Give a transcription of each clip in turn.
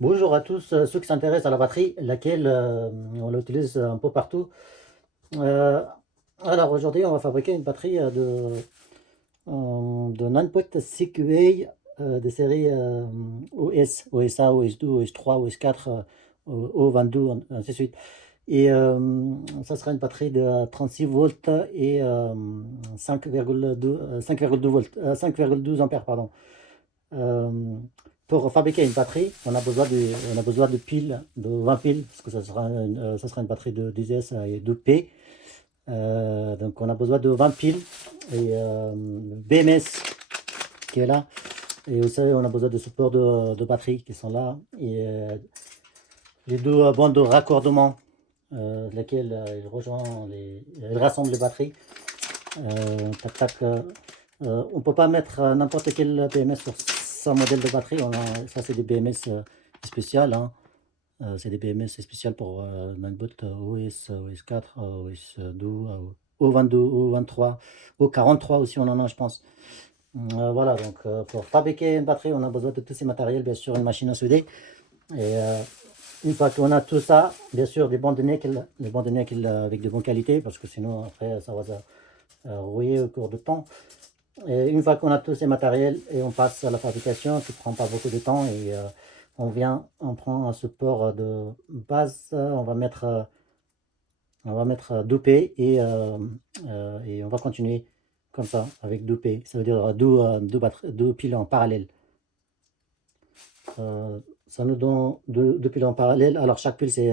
Bonjour à tous ceux qui s'intéressent à la batterie, laquelle on l'utilise un peu partout. Euh, alors aujourd'hui, on va fabriquer une batterie de Nanport CQA de série OS, OSA, OS2, OS3, OS4, O22, ainsi de suite. Et ça sera une batterie de 36 volts et 5,2 volts, 5,12 ampères, pardon. Euh, pour fabriquer une batterie, on a besoin de piles, de 20 piles, parce que ça sera une batterie de 10S et 2P. Donc on a besoin de 20 piles et BMS qui est là. Et vous savez, on a besoin de supports de batterie qui sont là. Et les deux bandes de raccordement, lesquelles il rassemble les batteries. Tac, tac, on ne peut pas mettre n'importe quel BMS sur son modèle de batterie. Ça, c'est des BMS spéciales. Hein. C'est des BMS spéciales pour Nanbot OS, OS4, OS2, O22, O23, O43 aussi, on en a, je pense. Voilà, donc pour fabriquer une batterie, on a besoin de tous ces matériels, bien sûr, une machine à souder. Et une fois qu'on a tout ça, bien sûr, des bandes de nickel, les bandes de nickel avec de bonne qualité, parce que sinon, après, ça va se rouiller au cours du temps. Et une fois qu'on a tous ces matériels et on passe à la fabrication, qui ne prend pas beaucoup de temps, et on prend un support de base, on va mettre dopé et on va continuer comme ça avec dopé. Ça veut dire deux piles en parallèle. Ça nous donne deux piles en parallèle. Alors chaque pile c'est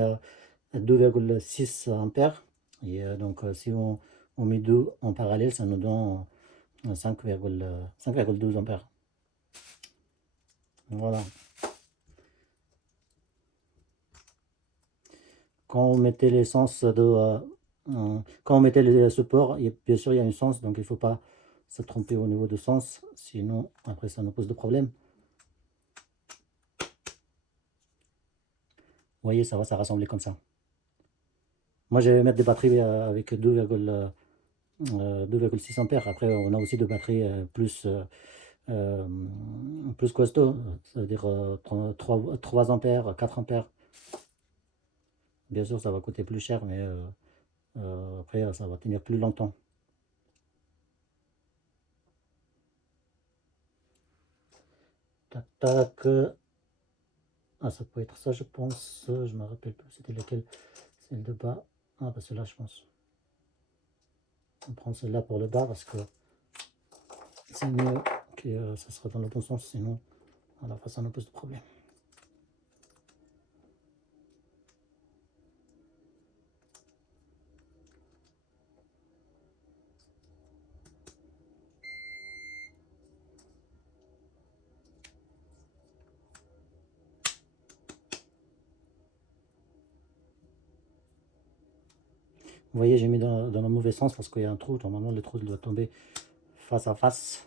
2,6 ampères. Et donc si on met deux en parallèle, ça nous donne 5,12 ampères. Voilà. Quand on mettait l'essence quand on mettait les supports, bien sûr il y a une sens, donc il ne faut pas se tromper au niveau de sens, sinon après ça nous pose de problèmes. Vous voyez, ça va, ça rassembler comme ça. Moi, je vais mettre des batteries avec 2,6 ampères. Après, on a aussi des batteries euh, plus costauds, ça veut dire 3 ampères, 4 ampères. Bien sûr, ça va coûter plus cher, mais après, ça va tenir plus longtemps. Tac, tac. Ah, ça peut être ça, je pense. Je me rappelle plus. C'était lequel? Celle de bas. Ah, bah celle-là, je pense. On prend celle-là pour le bas parce que c'est mieux que ça sera dans le bon sens. Sinon, à la fin, ça nous pose de problème. Vous voyez, j'ai mis dans le mauvais sens parce qu'il y a un trou. Normalement, le trou doit tomber face à face.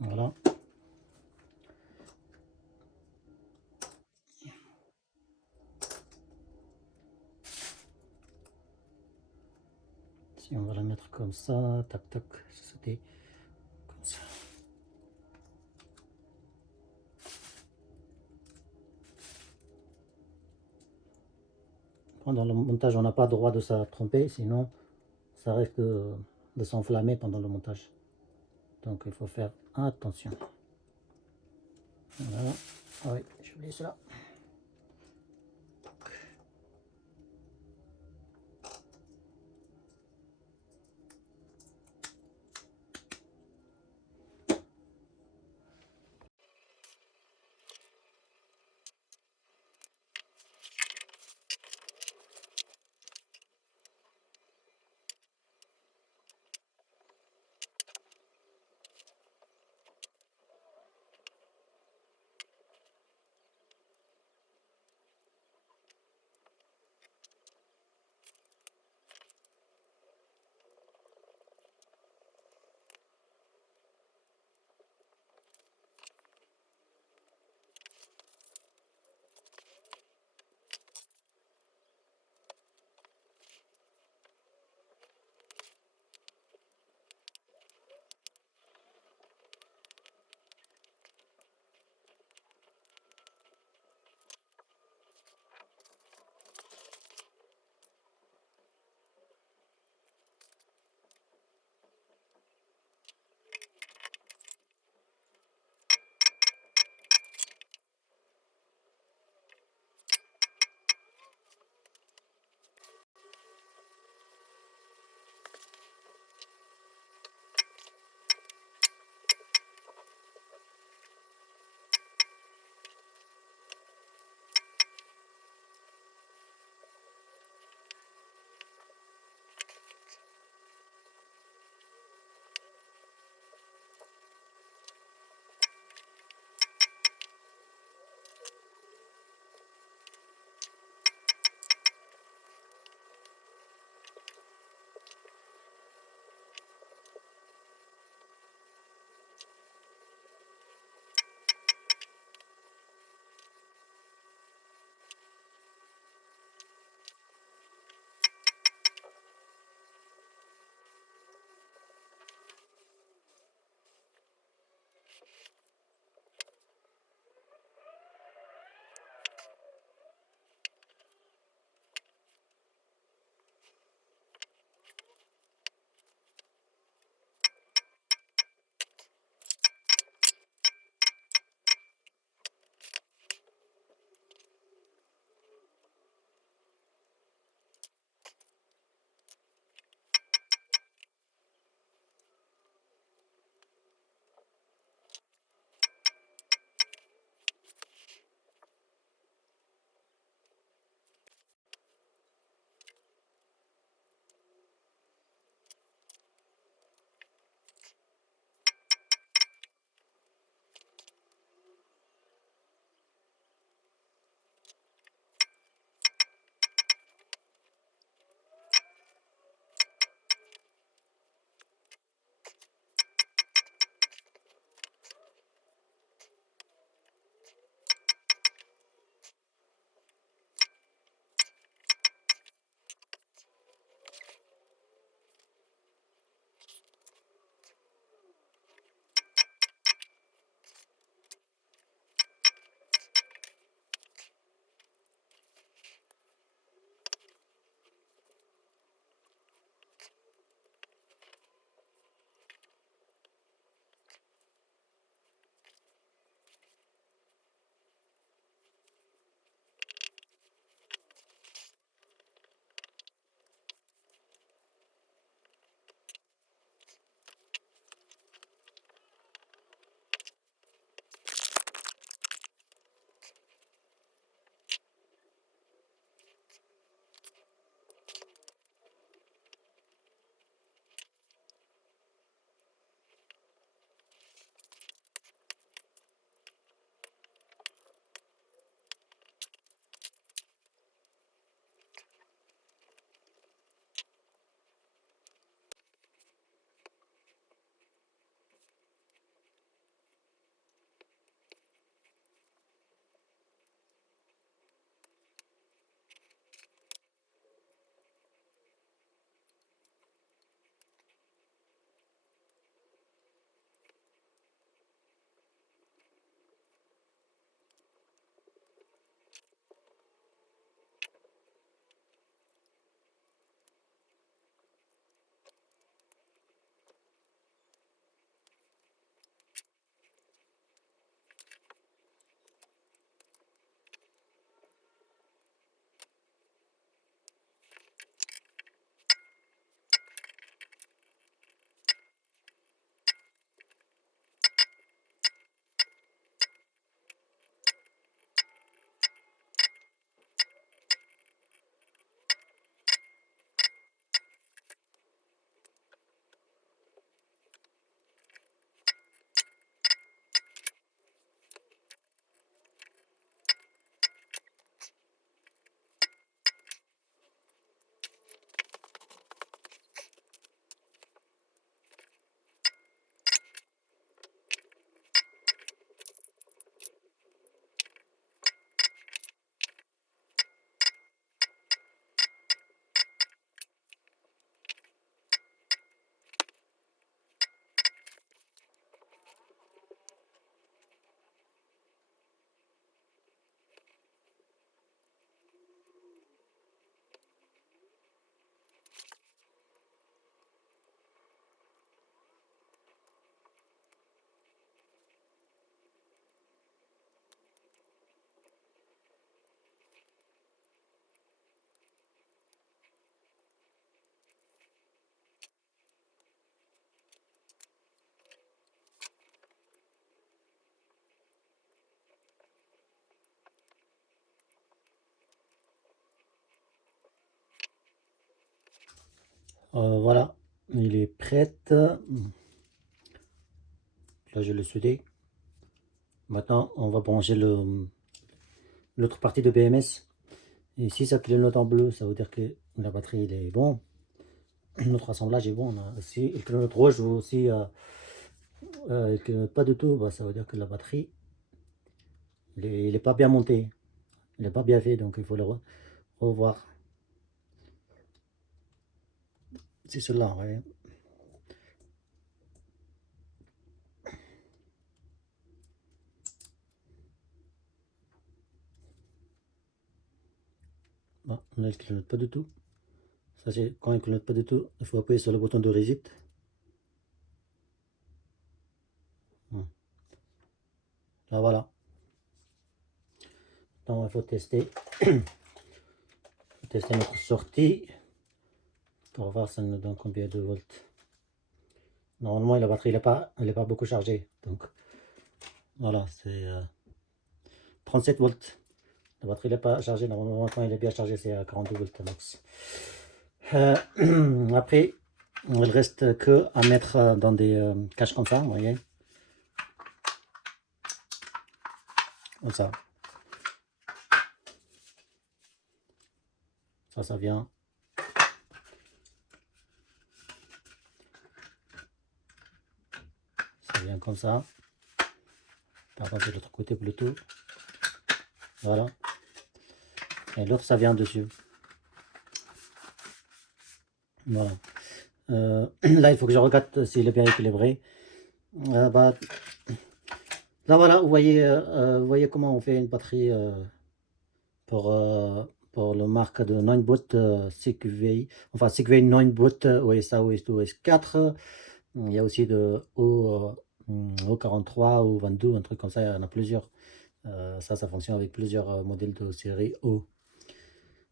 Voilà. Si on va la mettre comme ça, tac, tac, c'était comme ça. Pendant le montage, on n'a pas le droit de se tromper, sinon ça risque de s'enflammer pendant le montage. Donc il faut faire attention. Voilà. Ah oui, j'ai oublié cela. Voilà, il est prêt. Là, je l'ai soudé. Maintenant, on va brancher l'autre partie de BMS. Et si ça clignote en bleu, ça veut dire que la batterie il est bon. Notre assemblage est bon. Si il clignote rouge ou si il clignote pas du tout, bah, ça veut dire que la batterie il est pas bien monté. Il n'est pas bien fait, donc il faut le revoir. C'est cela, ouais. Bon, là, il ne clignote pas du tout. Ça, c'est quand il ne clignote pas du tout, il faut appuyer sur le bouton de reset. Là, voilà. Donc, il faut tester. Tester notre sortie pour voir ça nous donne combien de volts. Normalement, la batterie elle est pas beaucoup chargée. Donc, voilà, c'est 37 volts. La batterie n'est pas chargée. Normalement, quand elle est bien chargée, c'est à 42 volts max. Après, il reste que à mettre dans des caches comme ça, vous voyez. Comme ça. Ça vient. Ça vient comme ça. Par contre, de l'autre côté, Bluetooth. Voilà. Et l'autre, ça vient dessus. Voilà. Là, il faut que je regarde s'il est bien équilibré. Bah, là, voilà, vous voyez comment on fait une batterie pour le marque de 9-bot CQV, enfin CQV 9-bot OSA, OS2, OS4. Il y a aussi de O43, O22, un truc comme ça, il y en a plusieurs. Ça fonctionne avec plusieurs modèles de série O.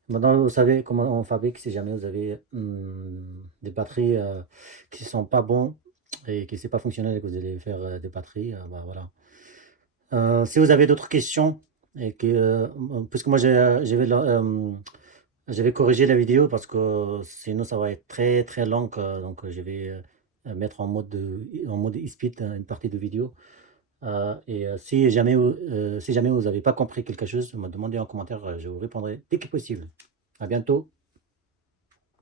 Maintenant, vous savez comment on fabrique si jamais vous avez des batteries qui ne sont pas bons et qui ne sont pas fonctionnelles et que vous allez faire des batteries, bah, voilà. Si vous avez d'autres questions, et que, puisque moi je vais corriger la vidéo parce que sinon ça va être très très long, donc je vais mettre en mode e-speed une partie de vidéo. Si jamais vous n'avez pas compris quelque chose, me demandez en commentaire, je vous répondrai dès que possible. À bientôt.